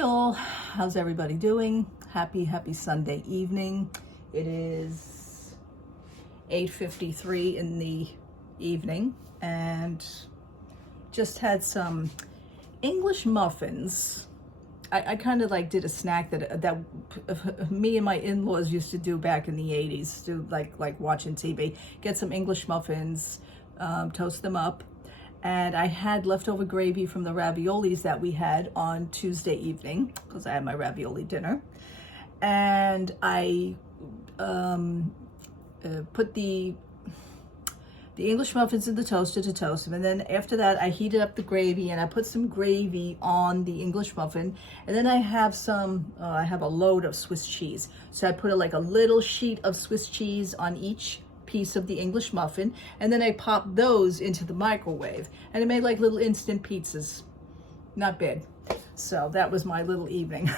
Hey all, how's everybody doing? Happy Sunday evening. It is 8:53 in the evening and just had some English muffins. I kind of like did a snack that me and my in-laws used to do back in the 80s, do like watching TV. Get some English muffins, toast them up. And I had leftover gravy from the raviolis that we had on Tuesday evening, because I had my ravioli dinner. And I put the English muffins in the toaster to toast them. And then after that, I heated up the gravy and I put some gravy on the English muffin. And then I have I have a load of Swiss cheese. So I put like a little sheet of Swiss cheese on each piece of the English muffin, and then I popped those into the microwave, and it made like little instant pizzas. Not bad. So that was my little evening.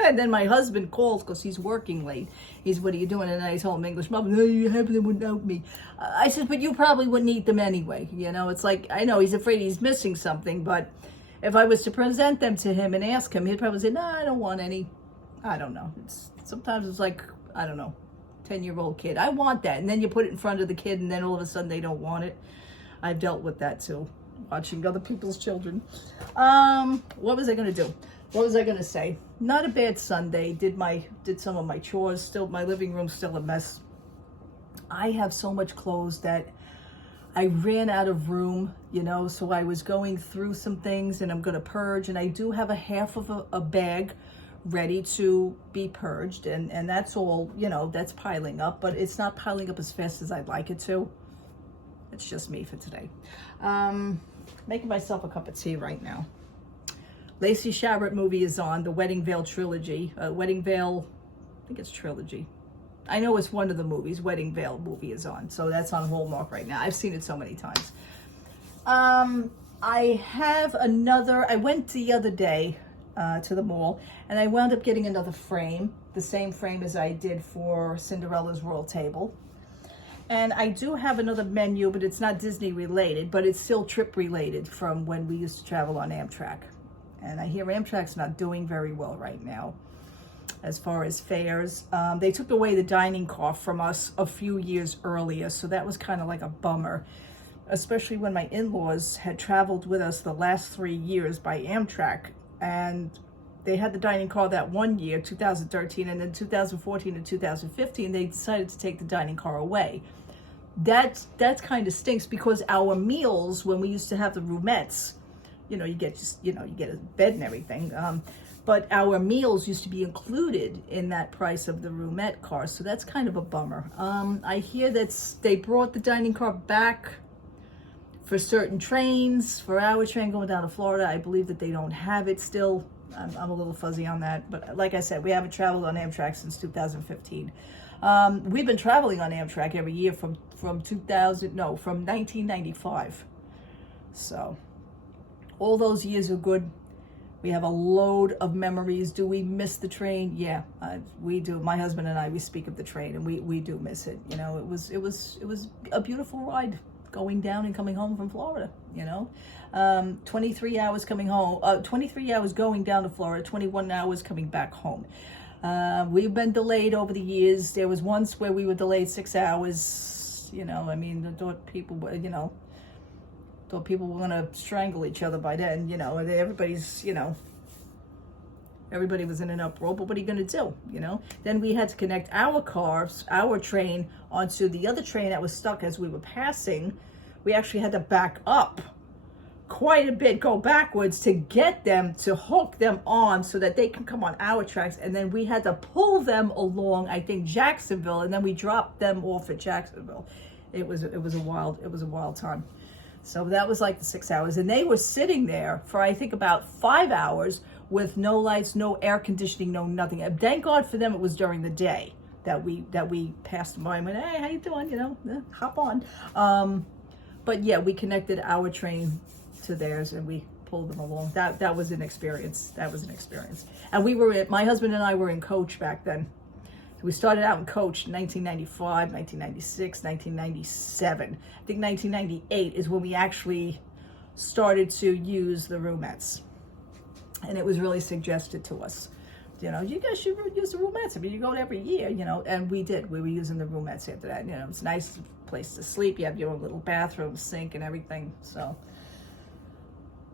And then my husband called because he's working late. He's, "What are you doing?" And I told him English muffin. "No, you have them without me." I said, "But you probably wouldn't eat them anyway." You know, it's like, I know he's afraid he's missing something, but if I was to present them to him and ask him, he'd probably say, "No, I don't want any." I don't know. Sometimes it's like, I don't know, 10-year-old kid. I want that. And then you put it in front of the kid and then all of a sudden they don't want it. I've dealt with that too, watching other people's children. What was I going to do? What was I going to say? Not a bad Sunday. Did some of my chores. Still, my living room's still a mess. I have so much clothes that I ran out of room, you know, so I was going through some things and I'm going to purge. And I do have a half of a bag ready to be purged, and that's all, you know, that's piling up, but it's not piling up as fast as I'd like it to. It's just me for today. Making myself a cup of tea right now. Lacey Chabert movie is on, the Wedding Veil trilogy. Wedding Veil, I think it's trilogy. I know it's one of the movies. Wedding Veil movie is on, so that's on Hallmark right now. I've seen it so many times. I have another, I went the other day to the mall, and I wound up getting another frame, the same frame as I did for Cinderella's Royal Table. And I do have another menu, but it's not Disney related, but it's still trip related from when we used to travel on Amtrak. And I hear Amtrak's not doing very well right now as far as fares. They took away the dining car from us a few years earlier, so that was kind of like a bummer, especially when my in-laws had traveled with us the last 3 years by Amtrak. And they had the dining car that one year, 2013, and then 2014 and 2015, they decided to take the dining car away. That's kind of stinks, because our meals, when we used to have the roomettes, you get a bed and everything, but our meals used to be included in that price of the roomette car, so that's kind of a bummer. I hear that they brought the dining car back for certain trains. For our train going down to Florida, I believe that they don't have it still. I'm a little fuzzy on that, but like I said, we haven't traveled on Amtrak since 2015. We've been traveling on Amtrak every year from 1995. So all those years are good. We have a load of memories. Do we miss the train? Yeah, we do. My husband and I, we speak of the train, and we do miss it. You know, it was a beautiful ride, going down and coming home from Florida, 23 hours coming home, 23 hours going down to Florida, 21 hours coming back home. We've been delayed over the years. There was once where we were delayed 6 hours, I thought people were, thought people were going to strangle each other by then, everybody was in an uproar, but what are you going to do, Then we had to connect our train, onto the other train that was stuck as we were passing. We actually had to back up quite a bit, go backwards to get them, to hook them on so that they can come on our tracks. And then we had to pull them along, I think, Jacksonville, and then we dropped them off at Jacksonville. It was a wild time. So that was like the 6 hours. And they were sitting there for, I think, about 5 hours with no lights, no air conditioning, no nothing. And thank God for them it was during the day that we passed them by and went, "Hey, how you doing?" Hop on. But yeah, we connected our train to theirs and we pulled them along. That was an experience. And my husband and I were in coach back then. We started out in coach in 1995, 1996, 1997. I think 1998 is when we actually started to use the roomettes. and it was really suggested to us. You know, you guys should use the roomettes. I mean, you go every year, you know, and we did. We were using the roomettes after that. You know, it's a nice place to sleep. You have your own little bathroom, sink, and everything. So,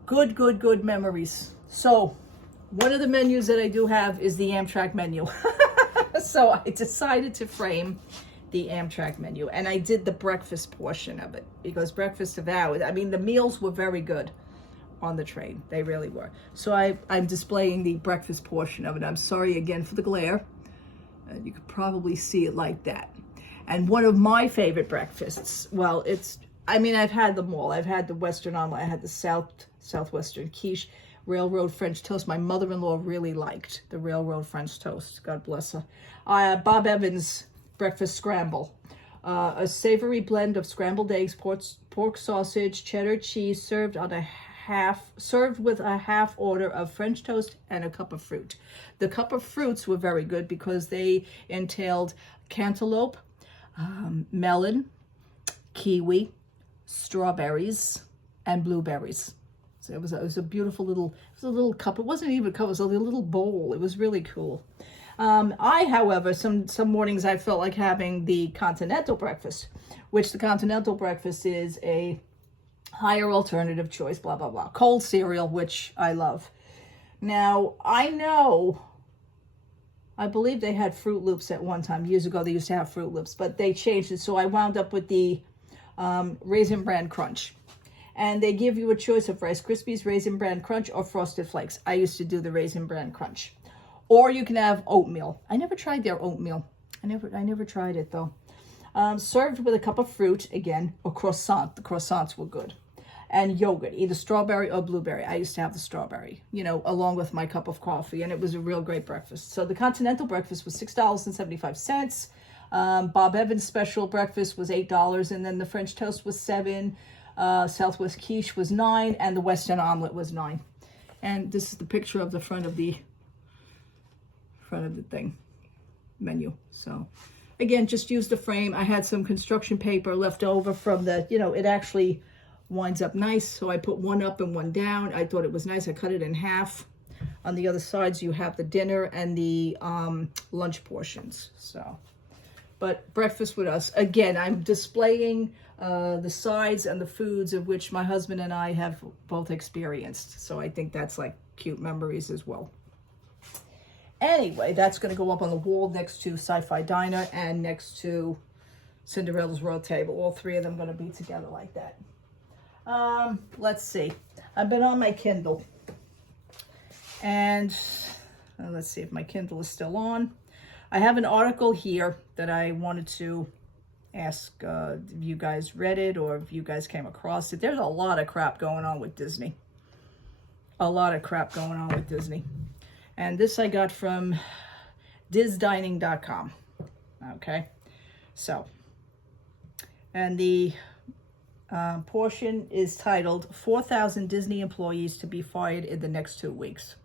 good memories. So, one of the menus that I do have is the Amtrak menu. So, I decided to frame the Amtrak menu, and I did the breakfast portion of it because breakfast of ours, I mean, the meals were very good on the train. They really were. So I'm displaying the breakfast portion of it. I'm sorry again for the glare. You could probably see it like that. And one of my favorite breakfasts, well, I've had them all. I've had the Western omelet. I had the Southwestern quiche, railroad French toast. My mother-in-law really liked the railroad French toast. God bless her. Bob Evans breakfast scramble. A savory blend of scrambled eggs, pork sausage, cheddar cheese, served with a half order of French toast and a cup of fruit. The cup of fruits were very good because they entailed cantaloupe, melon, kiwi, strawberries, and blueberries. So it was a beautiful little cup. It wasn't even a cup, it was a little bowl. It was really cool. However, some mornings I felt like having the continental breakfast, which the continental breakfast is a higher alternative choice, blah, blah, blah. Cold cereal, which I love. Now, I believe they had Fruit Loops at one time. Years ago, they used to have Fruit Loops, but they changed it. So I wound up with the Raisin Bran Crunch. And they give you a choice of Rice Krispies, Raisin Bran Crunch, or Frosted Flakes. I used to do the Raisin Bran Crunch. Or you can have oatmeal. I never tried their oatmeal. I never tried it, though. Served with a cup of fruit, again, or croissant. The croissants were good. And yogurt, either strawberry or blueberry. I used to have the strawberry, you know, along with my cup of coffee, and it was a real great breakfast. So the continental breakfast was $6.75. Bob Evans' special breakfast was $8, and then the French toast was $7. Southwest quiche was $9, and the Western omelet was $9. And this is the picture of the front of the thing menu. So again, just use the frame. I had some construction paper left over from the, you know, it actually winds up nice, so I put one up and one down. I thought it was nice. I cut it in half. On the other sides you have the dinner and the lunch portions. So, but breakfast with us, again, I'm displaying the sides and the foods of which my husband and I have both experienced. So I think that's like cute memories as well. Anyway, that's going to go up on the wall next to Sci-Fi Diner and next to Cinderella's Road Table. All three of them going to be together like that. Let's see. I've been on my Kindle. And let's see if my Kindle is still on. I have an article here that I wanted to ask if you guys read it or if you guys came across it. There's a lot of crap going on with Disney. And this I got from DizDining.com. Okay. So, and the portion is titled 4,000 Disney employees to be fired in the next 2 weeks.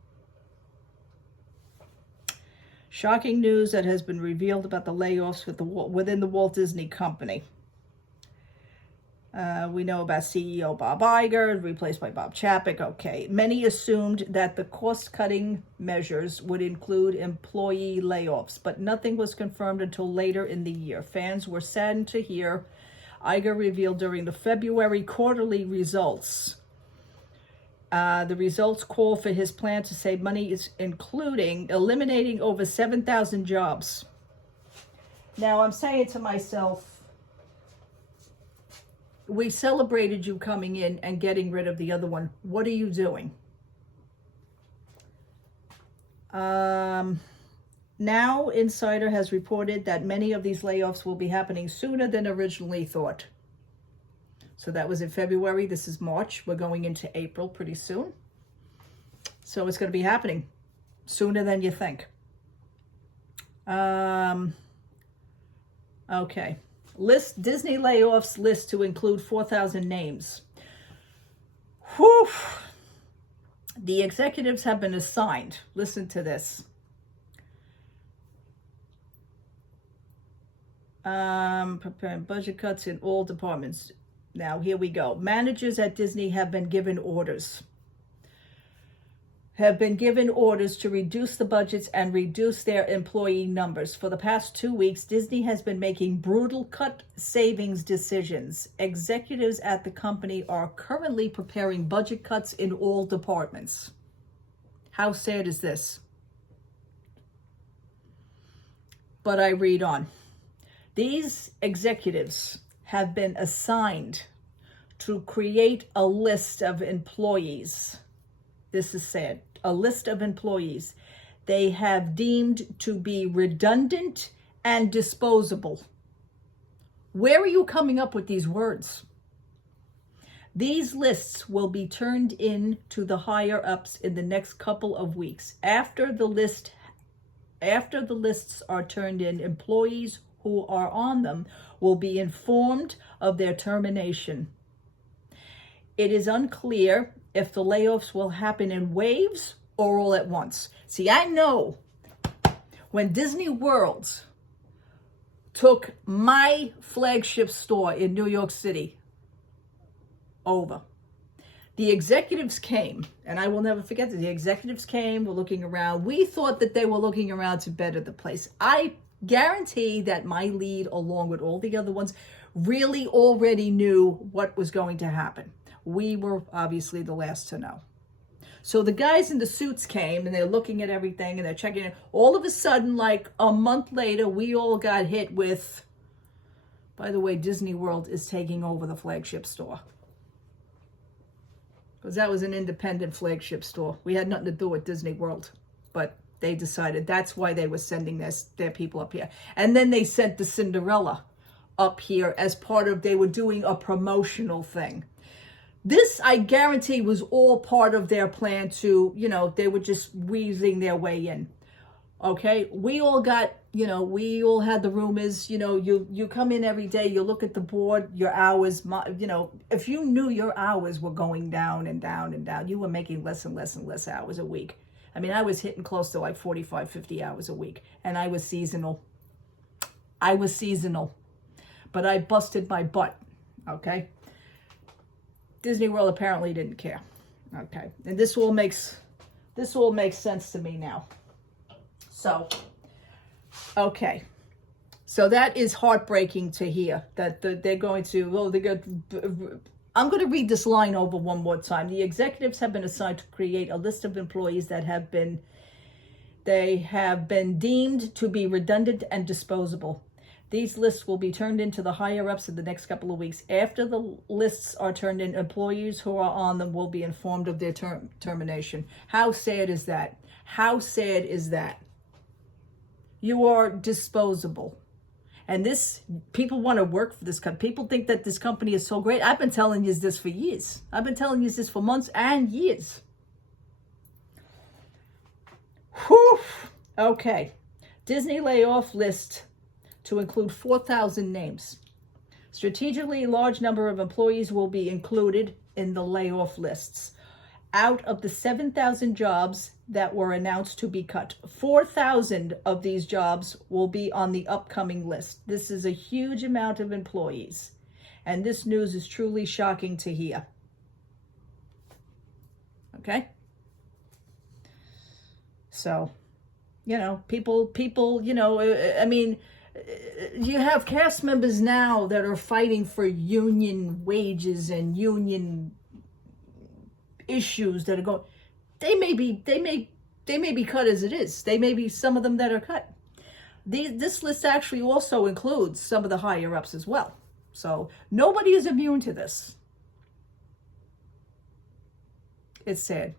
Shocking news that has been revealed about the layoffs within the Walt Disney Company. We know about CEO Bob Iger, replaced by Bob Chapek. Okay. Many assumed that the cost-cutting measures would include employee layoffs, but nothing was confirmed until later in the year. Fans were saddened to hear Iger revealed during the February quarterly results. The results call for his plan to save money, including eliminating over 7,000 jobs. Now, I'm saying to myself, we celebrated you coming in and getting rid of the other one. What are you doing? Now, Insider has reported that many of these layoffs will be happening sooner than originally thought. So that was in February. This is March. We're going into April pretty soon. So it's going to be happening sooner than you think. Okay. Disney layoffs list to include 4,000 names. Whew. The executives have been assigned. Listen to this. Preparing budget cuts in all departments. Now, here we go. Managers at Disney have been given orders. have been given orders to reduce the budgets and reduce their employee numbers. For the past 2 weeks, Disney has been making brutal cut savings decisions. Executives at the company are currently preparing budget cuts in all departments. How sad is this? But I read on. These executives have been assigned to create a list of employees. This is sad. A list of employees they have deemed to be redundant and disposable. Where are you coming up with these words? These lists will be turned in to the higher ups in the next couple of weeks. After the lists are turned in, employees who are on them will be informed of their termination. It is unclear if the layoffs will happen in waves or all at once. See, I know when Disney World took my flagship store in New York City over, the executives came, and I will never forget that the executives came, were looking around. We thought that they were looking around to better the place. I guarantee that my lead, along with all the other ones, really already knew what was going to happen. We were obviously the last to know. So the guys in the suits came and they're looking at everything and they're checking it. All of a sudden, like a month later, we all got hit with, by the way, Disney World is taking over the flagship store. Because that was an independent flagship store. We had nothing to do with Disney World. But they decided that's why they were sending their people up here. And then they sent the Cinderella up here as part of, they were doing a promotional thing. This, I guarantee, was all part of their plan to, they were just weasing their way in. Okay? We all got, we all had the rumors, you come in every day, you look at the board, your hours, if you knew your hours were going down and down and down, you were making less and less and less hours a week. I mean, I was hitting close to like 45, 50 hours a week, and I was seasonal. But I busted my butt, okay? Disney World apparently didn't care. Okay. And this all makes sense to me now. So, okay. So that is heartbreaking to hear that they're going to, I'm going to read this line over one more time. The executives have been assigned to create a list of employees that have been deemed to be redundant and disposable. These lists will be turned into the higher-ups in the next couple of weeks. After the lists are turned in, employees who are on them will be informed of their termination. How sad is that? How sad is that? You are disposable. And people want to work for this company. People think that this company is so great. I've been telling you this for years. I've been telling you this for months and years. Whew. Okay. Disney layoff list to include 4,000 names. Strategically, a large number of employees will be included in the layoff lists. Out of the 7,000 jobs that were announced to be cut, 4,000 of these jobs will be on the upcoming list. This is a huge amount of employees, and this news is truly shocking to hear. Okay? So, people, I mean, you have cast members now that are fighting for union wages and union issues that are going. They may be cut as it is. They may be some of them that are cut. This list actually also includes some of the higher ups as well. So nobody is immune to this. It's sad.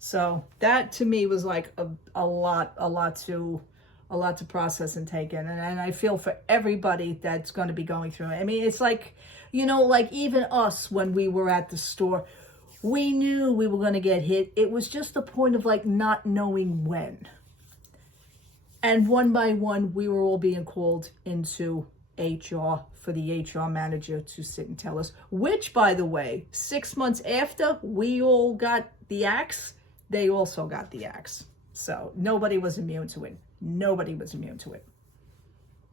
So that to me was like a lot to process and take in. And I feel for everybody that's going to be going through it. I mean, it's like, like even us when we were at the store, we knew we were going to get hit. It was just the point of like not knowing when. And one by one, we were all being called into HR for the HR manager to sit and tell us, which, by the way, 6 months after we all got the axe, they also got the axe. So nobody was immune to it. Nobody was immune to it.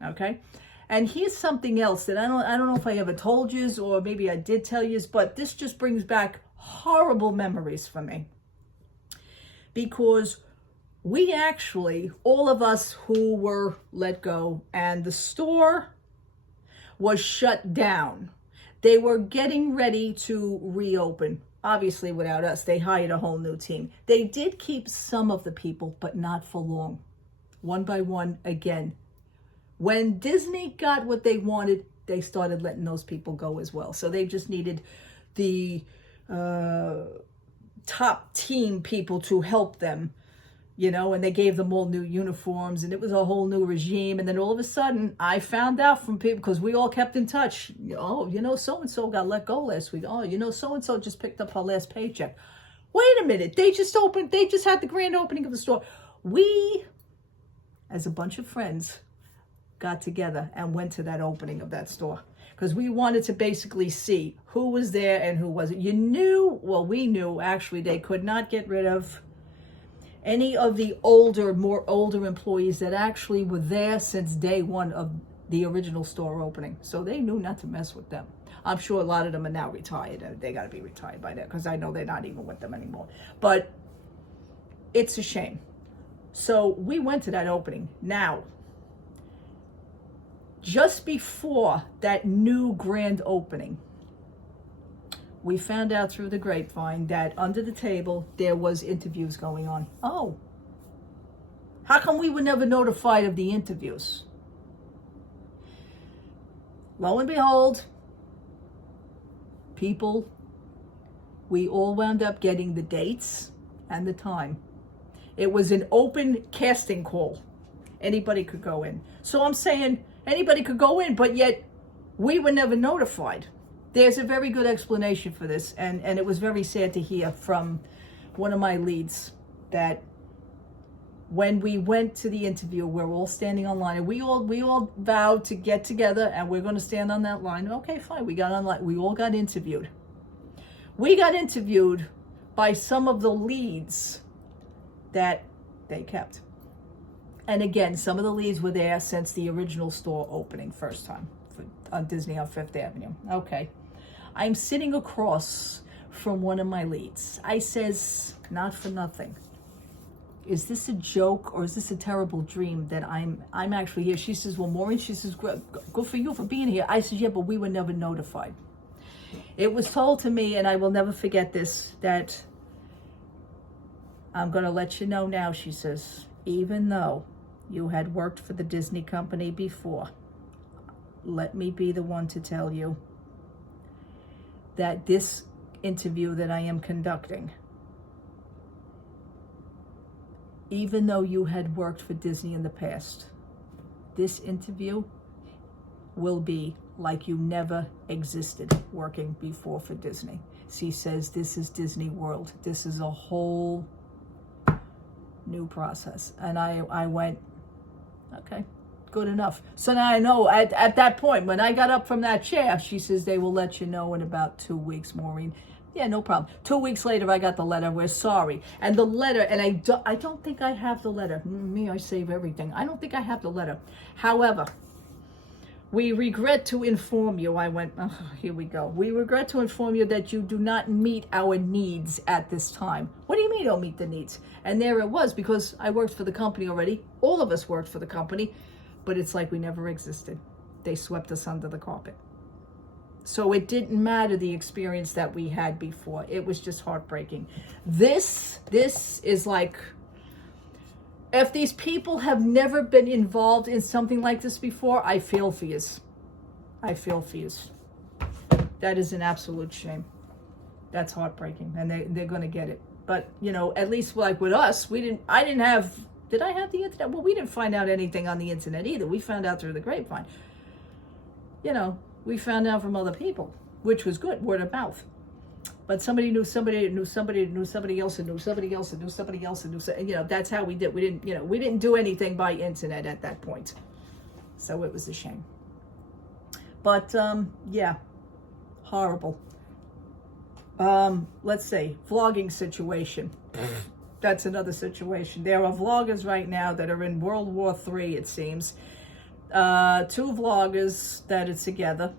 Okay? And here's something else that I don't know if I ever told you or maybe I did tell you, but this just brings back horrible memories for me. Because we actually, all of us who were let go, and the store was shut down. They were getting ready to reopen. Obviously, without us, they hired a whole new team. They did keep some of the people, but not for long. One by one, again. When Disney got what they wanted, they started letting those people go as well. So they just needed the top team people to help them, you know, and they gave them all new uniforms, and it was a whole new regime. And then all of a sudden, I found out from people, because we all kept in touch. Oh, you know, so-and-so got let go last week. Oh, you know, so-and-so just picked up her last paycheck. Wait a minute, they just had the grand opening of the store. We, as a bunch of friends, got together and went to that opening of that store, because we wanted to basically see who was there and who wasn't. We knew actually they could not get rid of any of the more older employees that actually were there since day one of the original store opening. So they knew not to mess with them. I'm sure a lot of them are now retired. They got to be retired by now, because I know they're not even with them anymore. But it's a shame. So we went to that opening. Now, just before that new grand opening, we found out through the grapevine that under the table there was interviews going on. Oh, how come we were never notified of the interviews? Lo and behold, we all wound up getting the dates and the time. It was an open casting call. Anybody could go in. So I'm saying anybody could go in, but yet we were never notified. There's a very good explanation for this, and it was very sad to hear from one of my leads that when we went to the interview, we're all standing on line, and we all vowed to get together and we're going to stand on that line. Okay, fine. We got on line. We all got interviewed. We got interviewed by some of the leads that they kept. And again, some of the leads were there since the original store opening first time on Disney on Fifth Avenue. Okay. I'm sitting across from one of my leads. I says, not for nothing, is this a joke or is this a terrible dream that I'm actually here? She says, well, Maureen, she says, good for you for being here. I said, yeah, but we were never notified. It was told to me, and I will never forget this, that I'm going to let you know now, she says, even though you had worked for the Disney company before, let me be the one to tell you that this interview that I am conducting, even though you had worked for Disney in the past, this interview will be like you never existed working before for Disney. She says, this is Disney World. This is a whole new process. And I went, okay, good enough. So now I know at that point, when I got up from that chair, she says, they will let you know in about 2 weeks, Maureen. Yeah, no problem. 2 weeks later, I got the letter. We're sorry. And the letter, and I don't think I have the letter. Me, I save everything. I don't think I have the letter. However, we regret to inform you, I went, oh, here we go. We regret to inform you that you do not meet our needs at this time. What do you mean you don't meet the needs? And there it was, because I worked for the company already. All of us worked for the company, but it's like we never existed. They swept us under the carpet. So it didn't matter the experience that we had before. It was just heartbreaking. This is like, if these people have never been involved in something like this before, I feel for you. I feel for you. That is an absolute shame. That's heartbreaking, and they're going to get it. But, you know, at least like with us, did I have the internet? Well, we didn't find out anything on the internet either. We found out through the grapevine. You know, we found out from other people, which was good, word of mouth. But somebody knew somebody that knew somebody that knew somebody else and knew somebody else and knew somebody else and knew, you know, that's how we did. We didn't do anything by internet at that point. So it was a shame. But, yeah, horrible. Let's see, vlogging situation. That's another situation. There are vloggers right now that are in World War III, it seems. 2 vloggers that are together.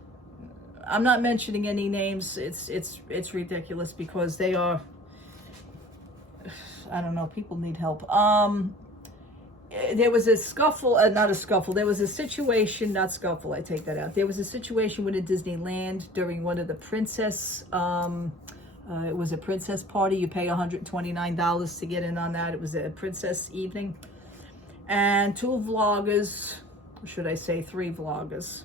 I'm not mentioning any names. It's ridiculous because they are, I don't know, people need help. There was a scuffle, not a scuffle. There was a situation, not scuffle. I take that out. There was a situation within Disneyland during one of the princess. It was a princess party. You pay $129 to get in on that. It was a princess evening, and two vloggers, or should I say, three vloggers.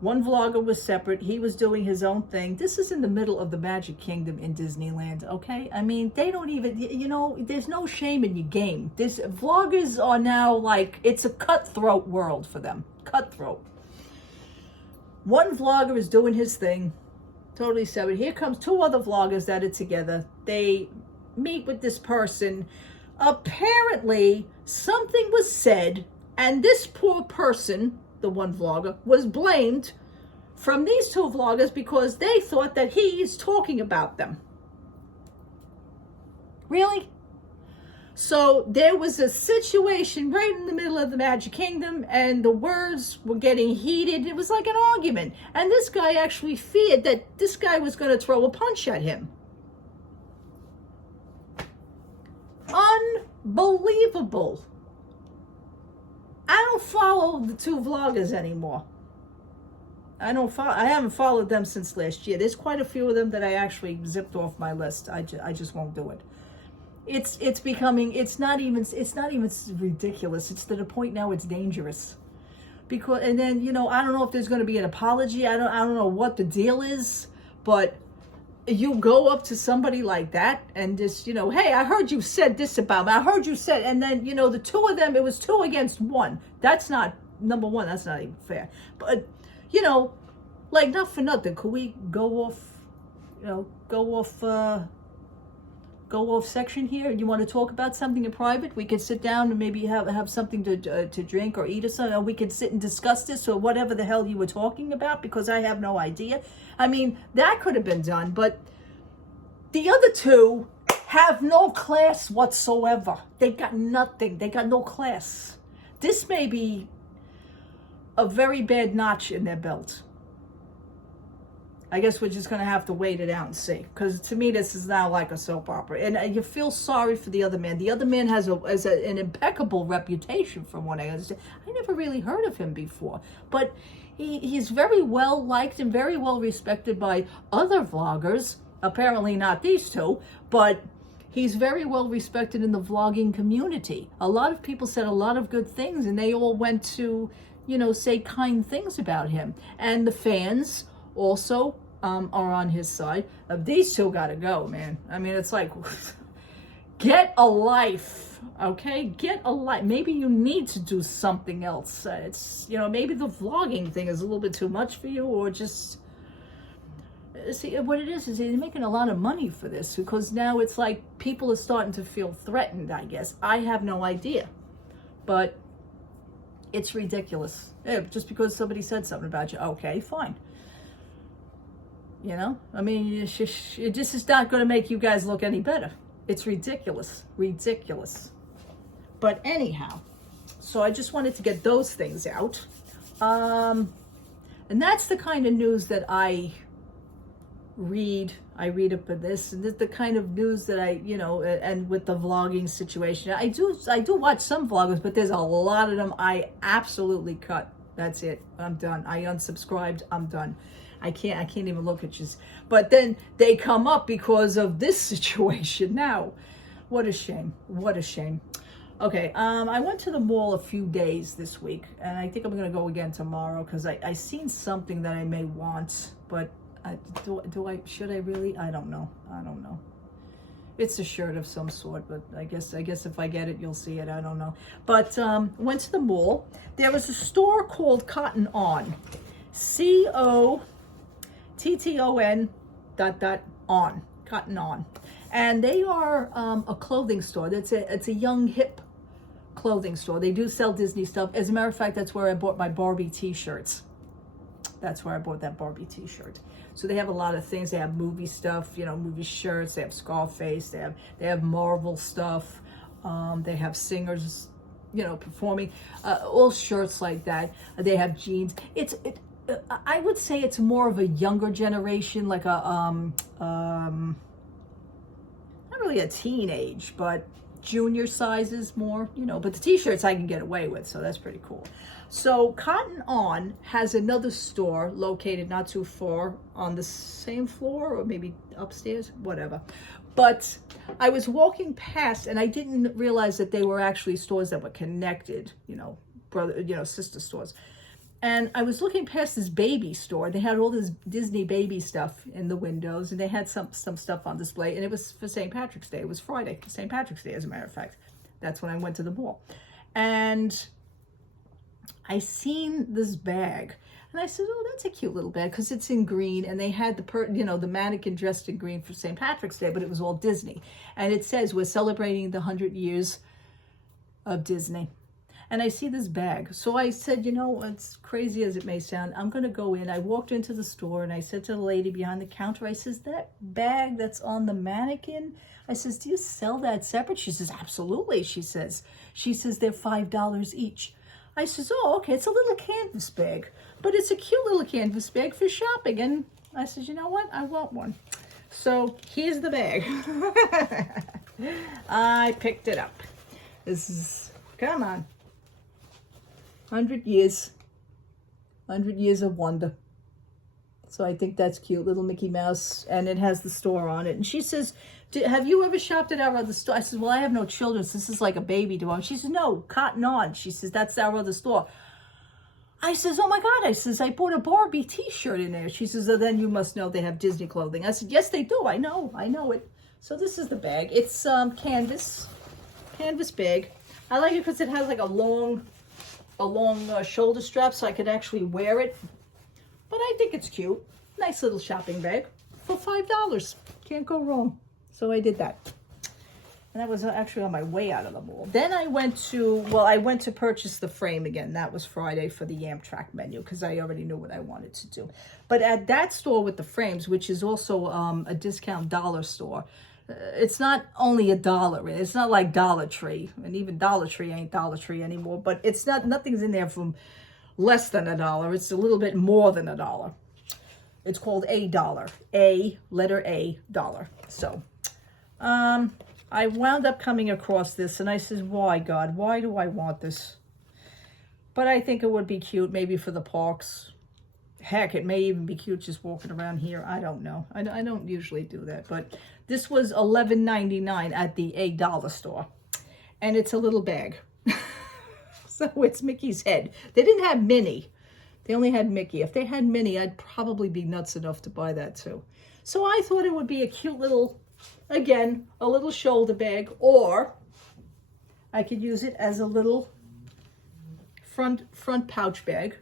One vlogger was separate. He was doing his own thing. This is in the middle of the Magic Kingdom in Disneyland, okay? I mean, they don't even, there's no shame in your game. Vloggers are now like, it's a cutthroat world for them. Cutthroat. One vlogger is doing his thing, totally separate. Here comes two other vloggers that are together. They meet with this person. Apparently, something was said, and this poor person, the one vlogger, was blamed from these two vloggers because they thought that he is talking about them. Really? So there was a situation right in the middle of the Magic Kingdom, and the words were getting heated. It was like an argument. And this guy actually feared that this guy was going to throw a punch at him. Unbelievable. I don't follow the two vloggers anymore. I haven't followed them since last year. There's quite a few of them that I actually zipped off my list. I just won't do it. It's becoming, it's not even ridiculous. It's to the point now it's dangerous. Because, and then, I don't know if there's going to be an apology. I don't know what the deal is, but you go up to somebody like that and just, hey, I heard you said this about me. I heard you said, and then, the two of them, it was 2 against 1. That's not, number one, that's not even fair. But, like, not for nothing. Could we go off section here? You want to talk about something in private? We could sit down and maybe have something to drink or eat or something. Or we could sit and discuss this or whatever the hell you were talking about, because I have no idea. I mean, that could have been done, but the other two have no class whatsoever. They got nothing. They got no class. This may be a very bad notch in their belt. I guess we're just going to have to wait it out and see. Because to me, this is now like a soap opera. And you feel sorry for the other man. The other man has an impeccable reputation, from what I understand. I never really heard of him before. But he's very well liked and very well respected by other vloggers. Apparently not these two. But he's very well respected in the vlogging community. A lot of people said a lot of good things. And they all went to, say kind things about him. And the fans also are on his side. These two gotta go, man. I mean, it's like, get a life, okay? Get a life. Maybe you need to do something else. It's, maybe the vlogging thing is a little bit too much for you, or just, see, what it is they're making a lot of money for this, because now it's like people are starting to feel threatened, I guess. I have no idea. But it's ridiculous. Just because somebody said something about you, okay, fine. I mean, this is not going to make you guys look any better. It's ridiculous. Ridiculous. But anyhow, so I just wanted to get those things out. And that's the kind of news that I read. I read up in this, and the kind of news that I, and with the vlogging situation. I do watch some vloggers, but there's a lot of them I absolutely cut. That's it. I'm done. I unsubscribed. I'm done. I can't even look at you. But then they come up because of this situation now. What a shame. What a shame. Okay, I went to the mall a few days this week, and I think I'm going to go again tomorrow, because I seen something that I may want, but should I really? I don't know. It's a shirt of some sort, but I guess if I get it, you'll see it. I don't know. But went to the mall. There was a store called Cotton On. COTTON. Cotton On. And they are a clothing store. It's a young, hip clothing store. They do sell Disney stuff. As a matter of fact, that's where I bought my Barbie t-shirts. That's where I bought that Barbie t-shirt. So they have a lot of things. They have movie stuff, movie shirts. They have Scarface. They have Marvel stuff. They have singers, performing. All shirts like that. They have jeans. I would say it's more of a younger generation, like a not really a teenage, but junior sizes more, you know, but the t-shirts I can get away with, so that's pretty cool. So Cotton On has another store located not too far on the same floor, or maybe upstairs, whatever. But I was walking past and I didn't realize that they were actually stores that were connected, you know, brother, you know, sister stores. And I was looking past this baby store. They had all this Disney baby stuff in the windows, and they had some stuff on display, and it was for St. Patrick's Day. It was Friday, St. Patrick's Day, as a matter of fact. That's when I went to the mall. And I seen this bag, and I said, oh, that's a cute little bag, because it's in green, and they had the mannequin dressed in green for St. Patrick's Day, but it was all Disney. And it says, we're celebrating the 100 years of Disney. And I see this bag. So I said, you know, as crazy as it may sound, I'm going to go in. I walked into the store and I said to the lady behind the counter, I says, that bag that's on the mannequin, I says, do you sell that separate? She says, absolutely, she says. She says, they're $5 each. I says, oh, okay, it's a little canvas bag, but it's a cute little canvas bag for shopping. And I says, you know what? I want one. So here's the bag. I picked it up. This is, come on. 100 years of wonder. So I think that's cute, little Mickey Mouse, and it has the store on it. And she says, have you ever shopped at our other store? I said, well, I have no children, so this is like a baby door. She says, no, Cotton On. She says, that's our other store. I says, oh my God. I says, I bought a Barbie t-shirt in there. She says, oh, then you must know they have Disney clothing. I said, yes, they do. I know it. So this is the bag. It's canvas bag. I like it because it has like a long shoulder strap, so I could actually wear it. But I think it's cute. Nice little shopping bag for $5. Can't go wrong. So I did that. And that was actually on my way out of the mall. Then I went to purchase the frame again. That was Friday for the Amtrak menu, because I already knew what I wanted to do. But at that store with the frames, which is also a discount dollar store, it's not only $1. It's not like Dollar Tree, and even Dollar Tree ain't Dollar Tree anymore. But it's nothing's in there from less than $1. It's a little bit more than $1. It's called a dollar, letter A, dollar. So, I wound up coming across this, and I said, "Why, God? Why do I want this?" But I think it would be cute, maybe for the parks. Heck, it may even be cute just walking around here. I don't know. I don't usually do that. But this was $11.99 at the $8 store. And it's a little bag. So it's Mickey's head. They didn't have Minnie. They only had Mickey. If they had Minnie, I'd probably be nuts enough to buy that too. So I thought it would be a cute little, again, a little shoulder bag. Or I could use it as a little front pouch bag,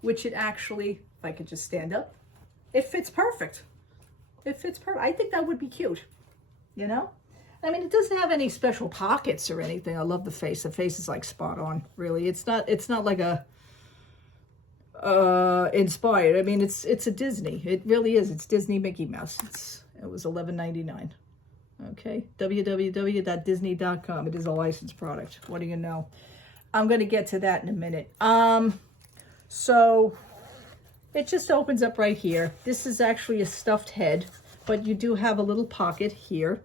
which it actually, if I could just stand up, it fits perfect. It fits perfect. I think that would be cute, you know? I mean, it doesn't have any special pockets or anything. I love the face. The face is like spot on, really. It's not like a inspired. I mean, it's a Disney. It really is. It's Disney Mickey Mouse. It was $11.99. Okay, www.disney.com. It is a licensed product. What do you know? I'm going to get to that in a minute. So it just opens up right here. This is actually a stuffed head, but you do have a little pocket here.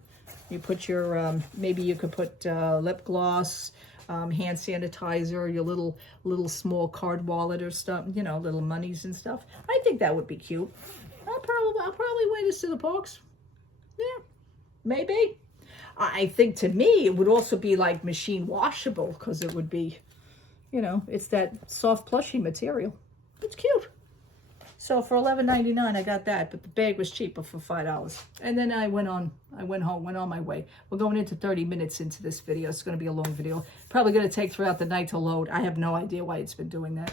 You put your, maybe you could put lip gloss, hand sanitizer, your little small card wallet or stuff, you know, little monies and stuff. I think that would be cute. I'll probably wear this to the parks. Yeah, maybe. I think to me it would also be like machine washable, because it would be, you know, it's that soft plushy material. It's cute. So for $11.99 I got that, but the bag was cheaper for $5. And then I went home, went on my way. We're going into 30 minutes into this video. It's going to be a long video. Probably going to take throughout the night to load. I have no idea why it's been doing that.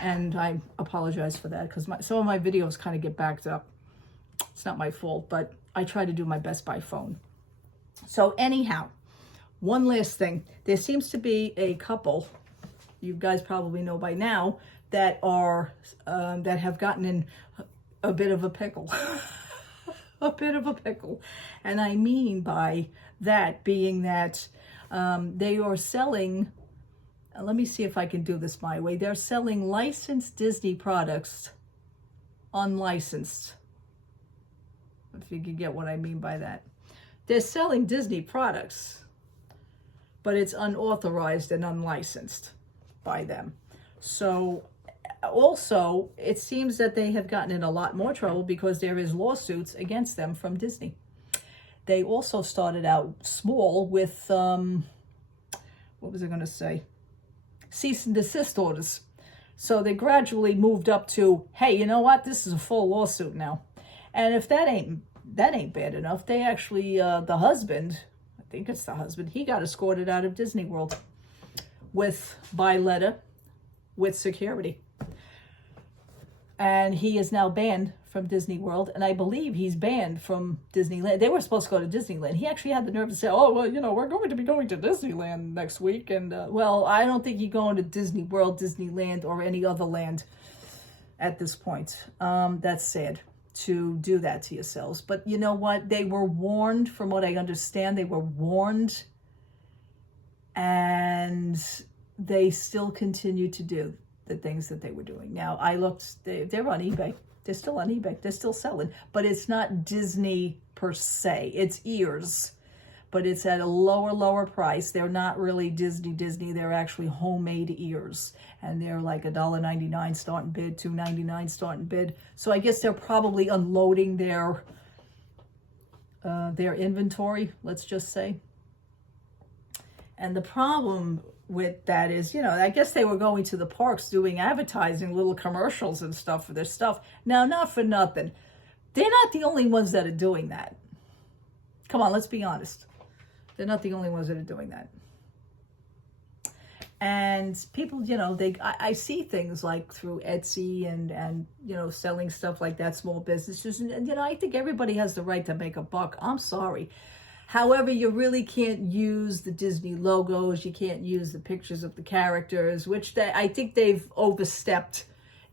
And I apologize for that, because some of my videos kind of get backed up. It's not my fault, but I try to do my best by phone. So anyhow, one last thing. There seems to be a couple, you guys probably know by now, that are that have gotten in a bit of a pickle. A bit of a pickle. And I mean by that being that they are selling let me see if I can do this my way. They're selling licensed Disney products, unlicensed. If you can get what I mean by that. They're selling Disney products, but it's unauthorized and unlicensed by them. So also, it seems that they have gotten in a lot more trouble because there is lawsuits against them from Disney. They also started out small with, what was I going to say? Cease and desist orders. So they gradually moved up to, hey, you know what? This is a full lawsuit now. And if that ain't bad enough, they actually, the husband, I think it's the husband, he got escorted out of Disney World by letter with security. And he is now banned from Disney World, and I believe he's banned from Disneyland. They were supposed to go to Disneyland. He actually had the nerve to say, oh, well, we're going to be going to Disneyland next week. And, well, I don't think you're going to Disney World, Disneyland, or any other land at this point. That's sad to do that to yourselves. But you know what? They were warned, from what I understand, they were warned, and they still continue to do the things that they were doing. Now, I looked, they're on eBay. They're still on eBay. They're still selling. But it's not Disney per se. It's ears. But it's at a lower price. They're not really Disney. They're actually homemade ears. And they're like $1.99 starting bid, $2.99 starting bid. So I guess they're probably unloading their inventory, let's just say. And the problem with that is, I guess they were going to the parks doing advertising, little commercials and stuff for their stuff. Now, not for nothing, they're not the only ones that are doing that. Come on, let's be honest. They're not the only ones that are doing that. And people, I see things like through Etsy and selling stuff like that, small businesses. And I think everybody has the right to make a buck. I'm sorry. However, you really can't use the Disney logos. You can't use the pictures of the characters, which I think they've overstepped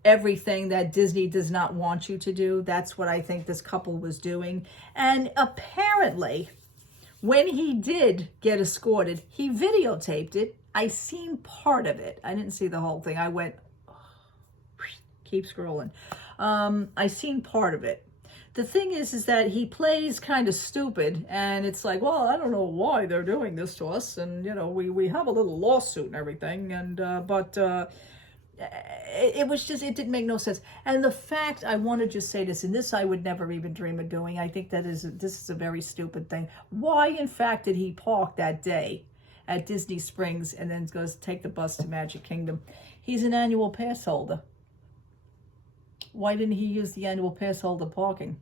everything that Disney does not want you to do. That's what I think this couple was doing. And apparently, when he did get escorted, he videotaped it. I seen part of it. I didn't see the whole thing. I went, keep scrolling. I seen part of it. The thing is that he plays kind of stupid, and it's like, well, I don't know why they're doing this to us, and we have a little lawsuit and everything, and it was just, it didn't make no sense. And the fact, I want to just say this, and this I would never even dream of doing. I think this is a very stupid thing. Why, in fact, did he park that day at Disney Springs and then goes take the bus to Magic Kingdom? He's an annual pass holder. Why didn't he use the annual pass holder parking?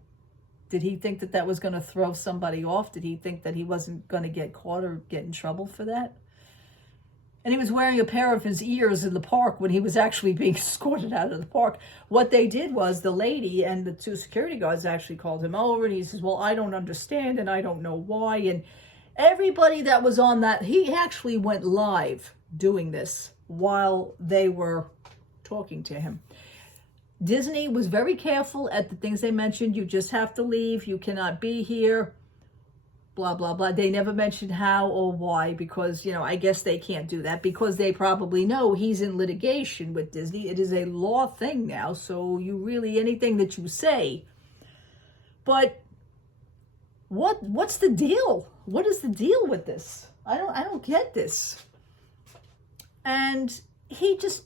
Did he think that was going to throw somebody off? Did he think that he wasn't going to get caught or get in trouble for that? And he was wearing a pair of his ears in the park when he was actually being escorted out of the park. What they did was the lady and the two security guards actually called him over, and he says, well, I don't understand and I don't know why. And everybody that was on that, he actually went live doing this while they were talking to him. Disney was very careful at the things they mentioned. You just have to leave. You cannot be here. Blah, blah, blah. They never mentioned how or why because, I guess they can't do that because they probably know he's in litigation with Disney. It is a law thing now. So anything that you say. But what's the deal? What is the deal with this? I don't get this. And he just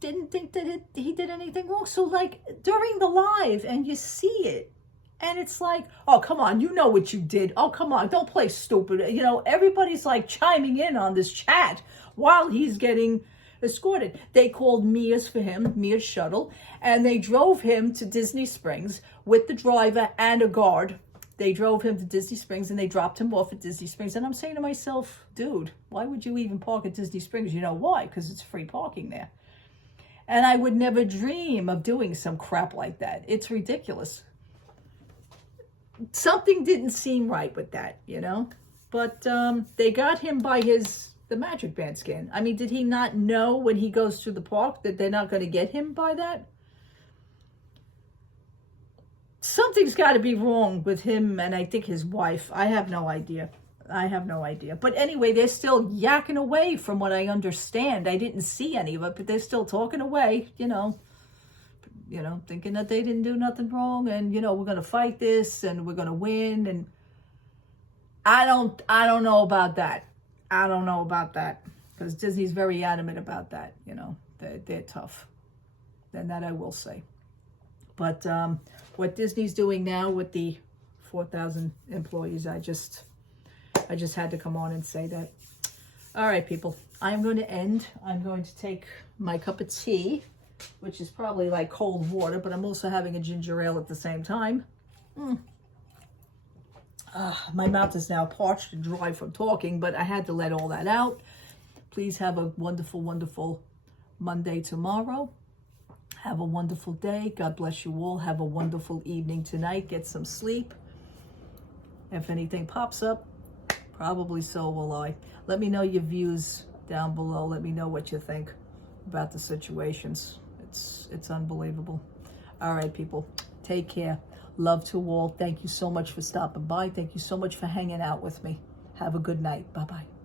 didn't think that he did anything wrong. So like during the live and you see it and it's like, oh, come on, you know what you did. Oh, come on, don't play stupid. Everybody's like chiming in on this chat while he's getting escorted. They called Mia's for him, Mia's shuttle, and they drove him to Disney Springs with the driver and a guard. They drove him to Disney Springs and they dropped him off at Disney Springs. And I'm saying to myself, dude, why would you even park at Disney Springs? You know why? Because it's free parking there. And I would never dream of doing some crap like that. It's ridiculous. Something didn't seem right with that, But they got him by the Magic Band scan. I mean, did he not know when he goes to the park that they're not going to get him by that? Something's got to be wrong with him and I think his wife. I have no idea. I have no idea. But anyway, they're still yakking away from what I understand. I didn't see any of it, but they're still talking away, thinking that they didn't do nothing wrong, and we're gonna fight this and we're gonna win. And I don't know about that. I don't know about that, because Disney's very adamant about that. They're tough. And that I will say. But what Disney's doing now with the 4,000 employees, I just had to come on and say that. All right, people, I'm going to end. I'm going to take my cup of tea, which is probably like cold water, but I'm also having a ginger ale at the same time. My mouth is now parched and dry from talking, but I had to let all that out. Please have a wonderful, wonderful Monday tomorrow. Have a wonderful day. God bless you all. Have a wonderful evening tonight. Get some sleep. If anything pops up, probably so will I. Let me know your views down below. Let me know what you think about the situations. It's unbelievable. All right, people. Take care. Love to all. Thank you so much for stopping by. Thank you so much for hanging out with me. Have a good night. Bye-bye.